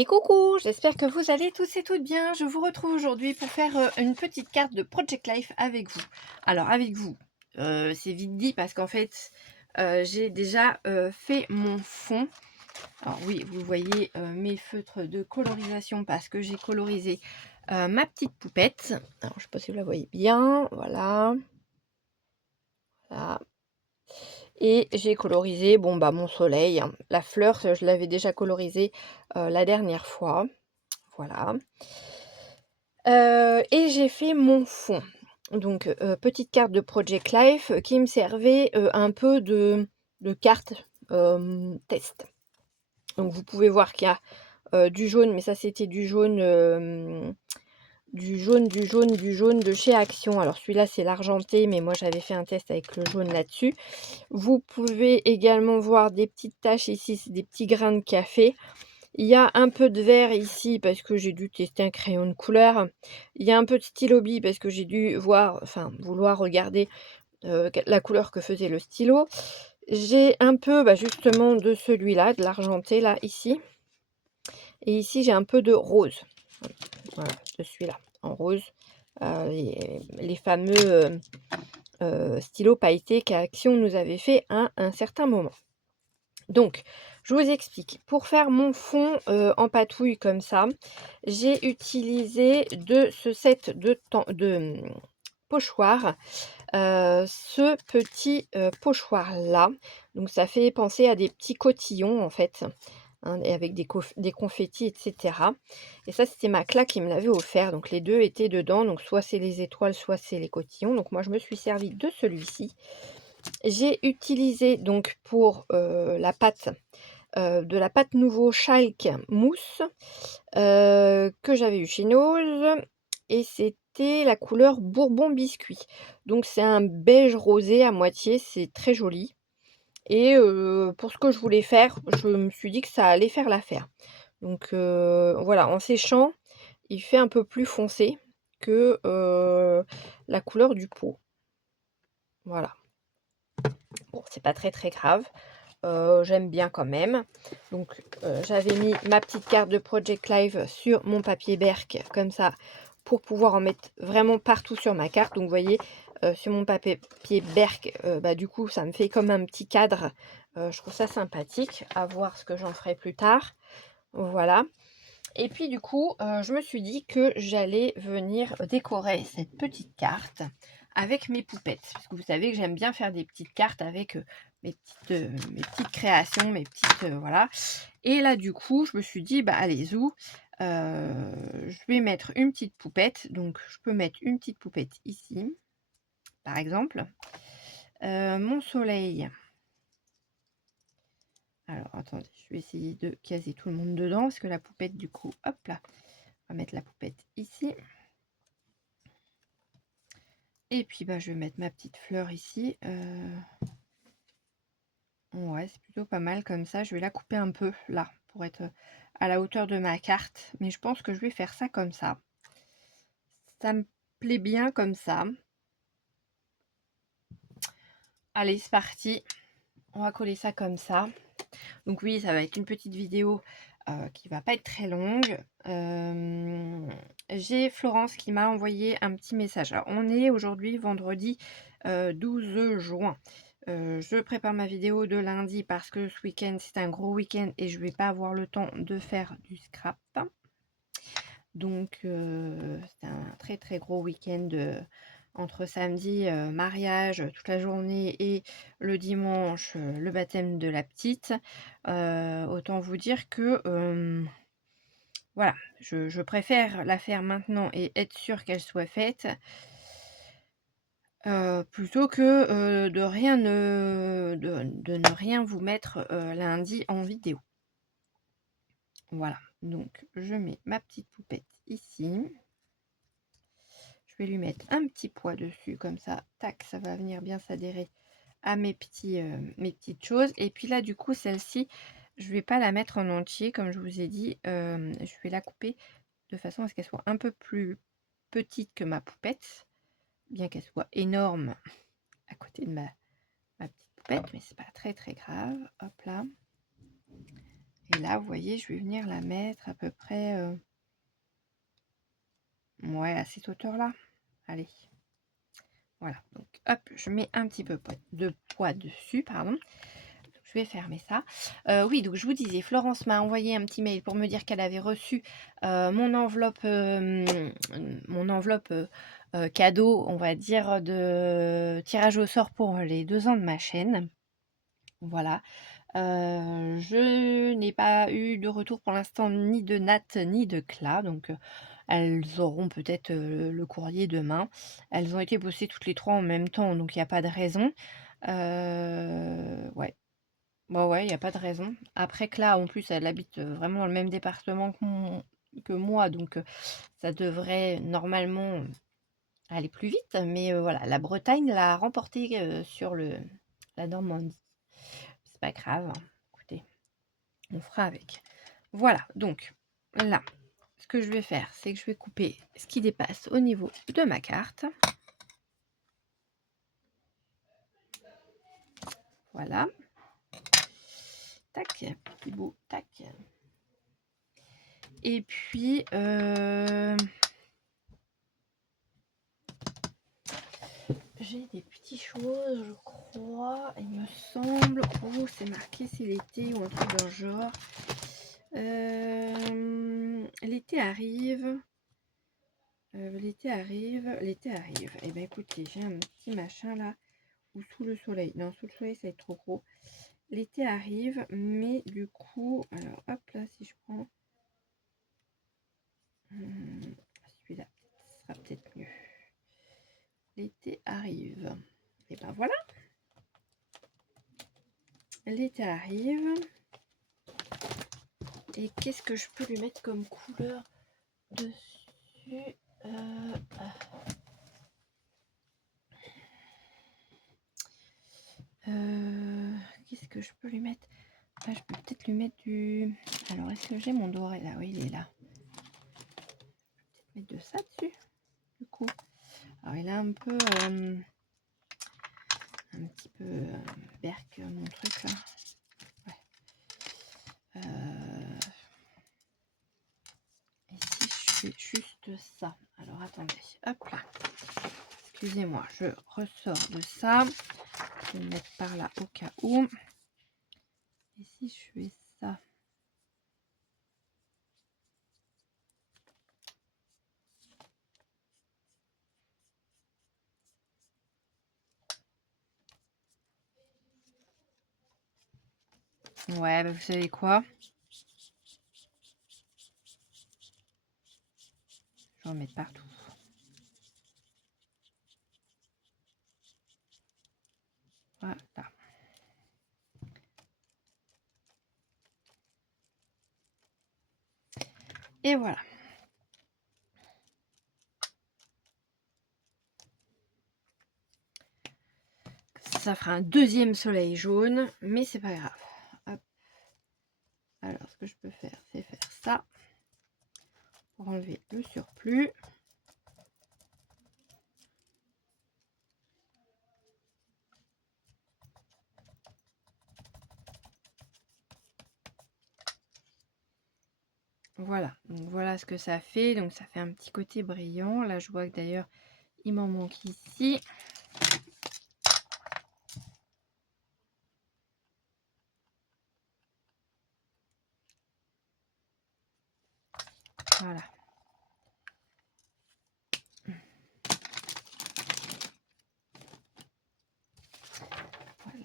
Et coucou, j'espère que vous allez tous et toutes bien. Je vous retrouve aujourd'hui pour faire une petite carte de Project Life avec vous. Alors avec vous, c'est vite dit parce qu'en fait, j'ai déjà fait mon fond. Alors oui, vous voyez mes feutres de colorisation parce que j'ai colorisé ma petite poupette. Alors je ne sais pas si vous la voyez bien, voilà. Voilà. Et j'ai colorisé mon soleil. La fleur, je l'avais déjà colorisé la dernière fois. Voilà. Et j'ai fait mon fond. Donc, petite carte de Project Life qui me servait un peu de carte test. Donc, vous pouvez voir qu'il y a du jaune, mais ça c'était du jaune, du jaune de chez Action. Alors, celui-là c'est l'argenté, mais moi j'avais fait un test avec le jaune là-dessus. Vous pouvez également voir des petites taches ici, c'est des petits grains de café. Il y a un peu de vert ici parce que j'ai dû tester un crayon de couleur. Il y a un peu de stylo bille parce que j'ai dû vouloir regarder la couleur que faisait le stylo. J'ai un peu justement de celui-là, de l'argenté là, ici. Et ici, j'ai un peu de rose. Voilà, de celui-là, en rose. Les fameux stylos pailletés qu'Action nous avait fait à un certain moment. Donc, je vous explique. Pour faire mon fond en patouille comme ça, j'ai utilisé de ce set de pochoir, ce petit pochoir là. Donc, ça fait penser à des petits cotillons en fait, hein, et avec des confettis, etc. Et ça, c'était ma claque qui me l'avait offert. Donc, les deux étaient dedans. Donc, soit c'est les étoiles, soit c'est les cotillons. Donc, moi, je me suis servi de celui-ci. J'ai utilisé donc pour la pâte de la pâte Nouveau Chalk mousse que j'avais eu chez Nose et c'était la couleur Bourbon Biscuit. Donc c'est un beige rosé à moitié, c'est très joli. Et pour ce que je voulais faire, je me suis dit que ça allait faire l'affaire. Donc voilà, en séchant, il fait un peu plus foncé que la couleur du pot. Voilà. Bon, c'est pas très très grave. J'aime bien quand même. Donc j'avais mis ma petite carte de Project Live sur mon papier Berk comme ça pour pouvoir en mettre vraiment partout sur ma carte. Donc vous voyez sur mon papier Berk, du coup ça me fait comme un petit cadre. Je trouve ça sympathique. À voir ce que j'en ferai plus tard. Voilà. Et puis du coup je me suis dit que j'allais venir décorer cette petite carte avec mes poupettes. Parce que vous savez que j'aime bien faire des petites cartes avec mes petites créations, mes petites... voilà. Et là, du coup, je me suis dit, allez, zou, je vais mettre une petite poupette. Donc, je peux mettre une petite poupette ici, par exemple. Mon soleil. Alors, attendez, je vais essayer de caser tout le monde dedans. Parce que la poupette, du coup, hop là. On va mettre la poupette ici. Et puis, je vais mettre ma petite fleur ici. Ouais, c'est plutôt pas mal comme ça. Je vais la couper un peu là pour être à la hauteur de ma carte. Mais je pense que je vais faire ça comme ça. Ça me plaît bien comme ça. Allez, c'est parti. On va coller ça comme ça. Donc oui, ça va être une petite vidéo qui va pas être très longue. J'ai Florence qui m'a envoyé un petit message. Alors, on est aujourd'hui vendredi 12 juin. Je prépare ma vidéo de lundi parce que ce week-end c'est un gros week-end et je vais pas avoir le temps de faire du scrap. Donc c'est un très très gros week-end entre samedi mariage toute la journée et le dimanche le baptême de la petite. Autant vous dire que voilà, je préfère la faire maintenant et être sûre qu'elle soit faite plutôt que de ne rien vous mettre lundi en vidéo. Voilà, donc je mets ma petite poupette ici. Je vais lui mettre un petit poids dessus, comme ça, tac, ça va venir bien s'adhérer à mes petites choses. Et puis là, du coup, celle-ci, je vais pas la mettre en entier, comme je vous ai dit. Je vais la couper de façon à ce qu'elle soit un peu plus petite que ma poupette, bien qu'elle soit énorme à côté de ma petite poupette, mais c'est pas très très grave. Hop là. Et là, vous voyez, je vais venir la mettre à peu près ouais, à cette hauteur-là. Allez. Voilà, donc hop, je mets un petit peu de poids dessus, pardon. Je vais fermer ça. Oui, donc je vous disais, Florence m'a envoyé un petit mail pour me dire qu'elle avait reçu mon enveloppe cadeau, on va dire, de tirage au sort pour les 2 ans de ma chaîne. Voilà. Je n'ai pas eu de retour pour l'instant ni de Nat ni de Cla, donc elles auront peut-être le courrier demain. Elles ont été postées toutes les 3 en même temps, donc il n'y a pas de raison. Ouais. Bah ouais, il y a pas de raison. Après Cla, en plus, elle habite vraiment dans le même département que moi, donc ça devrait normalement aller plus vite. Mais voilà, la Bretagne l'a remporté sur la Normandie. C'est pas grave, hein. Écoutez, on fera avec. Voilà, donc là, ce que je vais faire, c'est que je vais couper ce qui dépasse au niveau de ma carte. Voilà. Tac, petit bout, tac. Et puis, j'ai des petites choses, je crois, il me semble. Oh, c'est marqué, c'est l'été ou un truc d'un genre. L'été arrive. L'été arrive. L'été arrive. Eh bien, écoutez, j'ai un petit machin là. Ou sous le soleil. Non, sous le soleil, ça va être trop gros. L'été arrive, mais du coup, alors hop là, si je prends celui-là, ce sera peut-être mieux. L'été arrive. Et ben voilà. L'été arrive. Et qu'est-ce que je peux lui mettre comme couleur dessus? Qu'est-ce que je peux lui mettre? Là, je peux peut-être lui mettre du... Alors, est-ce que j'ai mon doré là? Oui, il est là. Je peux peut-être mettre de ça dessus, du coup. Alors, il a un peu... un petit peu berk, mon truc, là. Ouais. Et si je fais juste ça? Alors, attendez. Hop là. Excusez-moi, je ressors de ça. Je vais le mettre par là au cas où. Et si je fais ça? Ouais, bah vous savez quoi? Je vais en mettre partout. Voilà. Et voilà. Ça fera un deuxième soleil jaune, mais c'est pas grave. Hop. Alors, ce que je peux faire, c'est faire ça pour enlever le surplus. Voilà, donc voilà ce que ça fait. Donc ça fait un petit côté brillant. Là, je vois que d'ailleurs, il m'en manque ici. Voilà.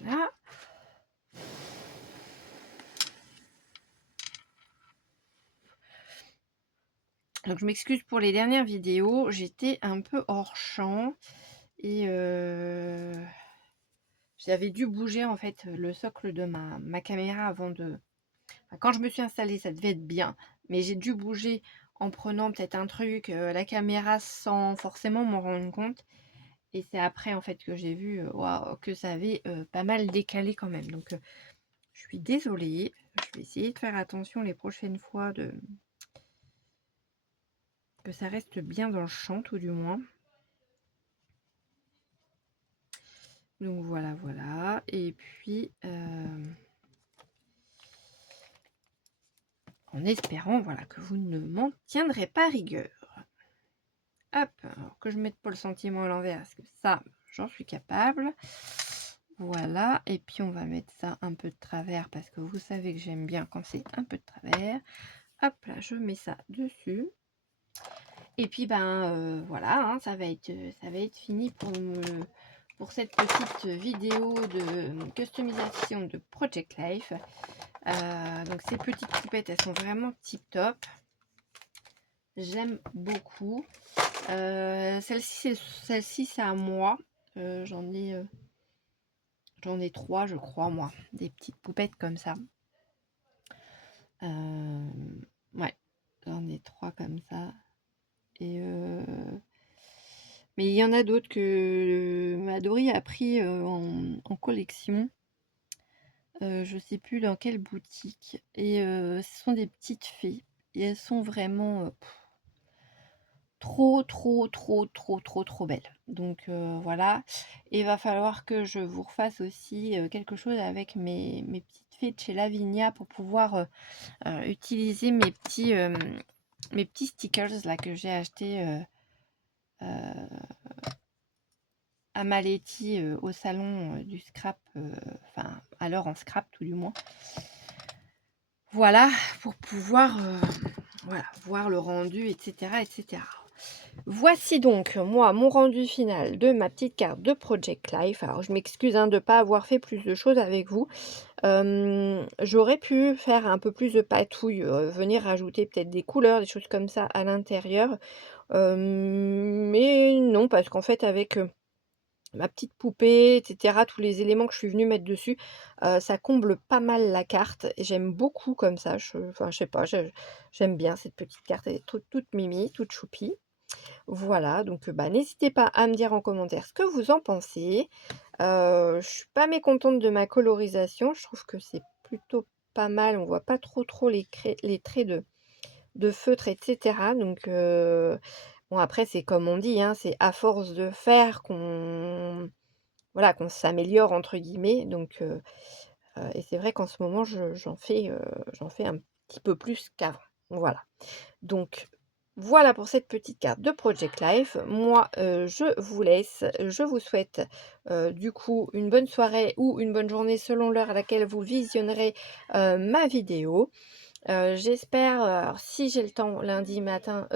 Voilà. Donc je m'excuse pour les dernières vidéos. J'étais un peu hors champ. Et j'avais dû bouger en fait le socle de ma caméra avant de... Enfin, quand je me suis installée, ça devait être bien. Mais j'ai dû bouger en prenant peut-être un truc, la caméra sans forcément m'en rendre compte. Et c'est après en fait que j'ai vu waouh, que ça avait pas mal décalé quand même. Donc je suis désolée. Je vais essayer de faire attention les prochaines fois que ça reste bien dans le champ tout du moins. Donc voilà. Et puis en espérant, voilà, que vous ne m'en tiendrez pas rigueur. Hop, alors que je mette pas le sentiment à l'envers, parce que ça, j'en suis capable. Voilà, et puis on va mettre ça un peu de travers, parce que vous savez que j'aime bien quand c'est un peu de travers. Hop là, je mets ça dessus. Et puis voilà, hein, ça va être fini pour cette petite vidéo de customisation de Project Life. Donc ces petites poupettes, elles sont vraiment tip top. J'aime beaucoup. Celle-ci c'est à moi. J'en ai 3 je crois, moi, des petites poupettes comme ça. Ouais, j'en ai 3 comme ça. Et mais il y en a d'autres que Madori a pris en collection. Je sais plus dans quelle boutique. Et ce sont des petites fées. Et elles sont vraiment trop, trop, trop, trop, trop, trop belles. Donc voilà. Et il va falloir que je vous refasse aussi quelque chose avec mes petites fées de chez Lavinia pour pouvoir utiliser mes petits stickers là que j'ai achetés à Maletti au salon du scrap, enfin alors en scrap tout du moins. Voilà, pour pouvoir voilà, voir le rendu, etc., etc. Voici donc moi mon rendu final de ma petite carte de Project Life. Alors je m'excuse de ne pas avoir fait plus de choses avec vous. J'aurais pu faire un peu plus de patouille, venir rajouter peut-être des couleurs, des choses comme ça à l'intérieur. Mais non, parce qu'en fait avec ma petite poupée, etc., tous les éléments que je suis venue mettre dessus, ça comble pas mal la carte et j'aime beaucoup comme ça. Enfin, je sais pas, j'aime bien cette petite carte, elle est toute mimi, toute choupie. Voilà, donc n'hésitez pas à me dire en commentaire ce que vous en pensez. Je suis pas mécontente de ma colorisation, je trouve que c'est plutôt pas mal, on voit pas trop les traits de feutre, etc. Donc bon, après c'est comme on dit, c'est à force de faire qu'on voilà, qu'on «s'améliore» entre guillemets. Donc et c'est vrai qu'en ce moment j'en fais un petit peu plus qu'avant. Voilà. Donc voilà pour cette petite carte de Project Life. Moi, je vous laisse. Je vous souhaite, du coup, une bonne soirée ou une bonne journée selon l'heure à laquelle vous visionnerez, ma vidéo. J'espère, alors si j'ai le temps lundi matin,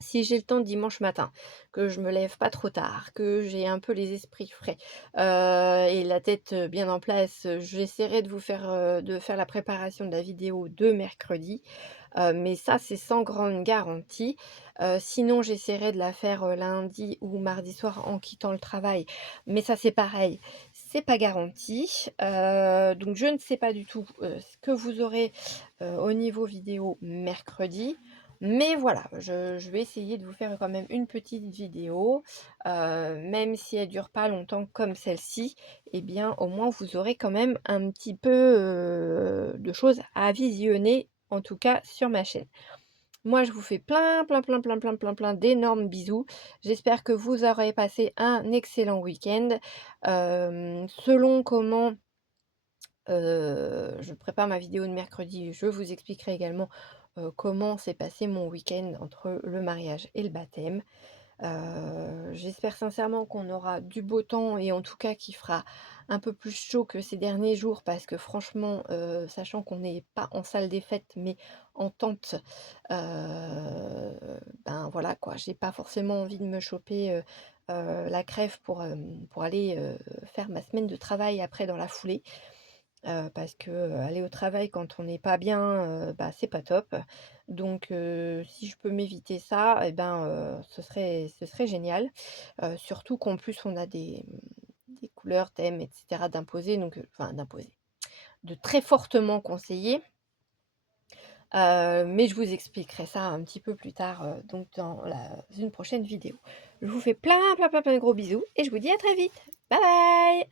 si j'ai le temps dimanche matin, que je me lève pas trop tard, que j'ai un peu les esprits frais, et la tête, bien en place, j'essaierai de faire la préparation de la vidéo de mercredi. Mais ça, c'est sans grande garantie. Sinon, j'essaierai de la faire, lundi ou mardi soir en quittant le travail. Mais ça, c'est pareil, c'est pas garanti. Donc je ne sais pas du tout, ce que vous aurez, au niveau vidéo mercredi. Mais voilà, je vais essayer de vous faire quand même une petite vidéo, même si elle dure pas longtemps comme celle-ci, eh bien au moins vous aurez quand même un petit peu, de choses à visionner, en tout cas sur ma chaîne. Moi je vous fais plein, plein, plein, plein, plein, plein, plein d'énormes bisous. J'espère que vous aurez passé un excellent week-end. Selon comment je prépare ma vidéo de mercredi, je vous expliquerai également, comment s'est passé mon week-end entre le mariage et le baptême. J'espère sincèrement qu'on aura du beau temps et en tout cas qu'il fera un peu plus chaud que ces derniers jours parce que franchement, sachant qu'on n'est pas en salle des fêtes mais en tente, voilà quoi, j'ai pas forcément envie de me choper, la crève pour aller, faire ma semaine de travail après dans la foulée. Parce que, aller au travail quand on n'est pas bien, c'est pas top. Donc si je peux m'éviter ça et ce serait génial. Surtout qu'en plus on a des couleurs, thèmes et cetera d'imposer donc enfin d'imposer, de très fortement conseillées. Mais je vous expliquerai ça un petit peu plus tard, donc dans une prochaine vidéo. Je vous fais plein, plein, plein, plein de gros bisous et je vous dis à très vite. Bye bye!